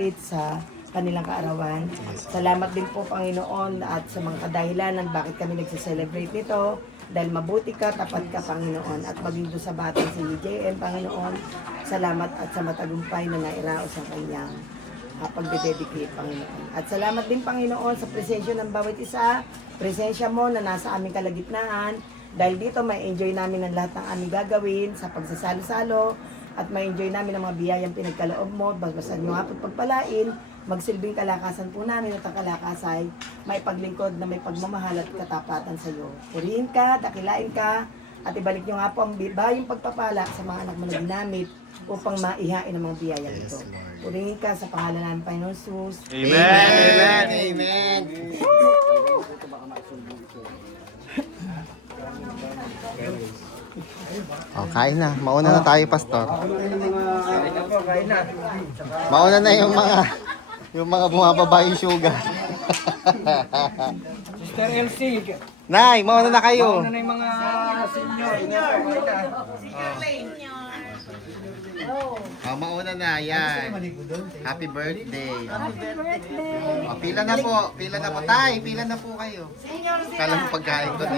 mahigpit sa kanilang kaarawan. Salamat din po Panginoon at sa mga kadahilanan bakit kami nagse-celebrate nito. Dahil mabuti ka, tapat ka Panginoon at maging doon sa batang si JM Panginoon. Salamat at sa matagumpay na nairaos ang kanyang pagdededicate Panginoon. At salamat din Panginoon sa presensya ng bawat isa, presensya mo na nasa aming kalagitnaan. Dahil dito may enjoy namin ang lahat ng aming gagawin sa pagsasalo-salo at may enjoy namin ang mga biyayang pinagkaloob mo. Basta nyo nga po't pagpalain, magsilbing kalakasan po namin at ang kalakasay may paglingkod na may pagmamahal at katapatan sa iyo. Purihin ka, dakilain ka, at ibalik nyo nga po ang bayong pagpapala sa mga anak mo na ginamit upang maihain ang mga biyayang ito. Purihin ka sa pangalan namin Panginoon Jesus. Amen! Amen! Amen! Oh, kain na. Mauna na tayo, Pastor. Mauna na yung mga bumababa yung sugar. Sister Elsie, Nay, mauna na kayo. ano na yung mga senior? Oh, mauna na. Yan. Happy birthday. Oh, pila na po. Pila na po. Tay, pila na po kayo. Kala mo pagkain ko na.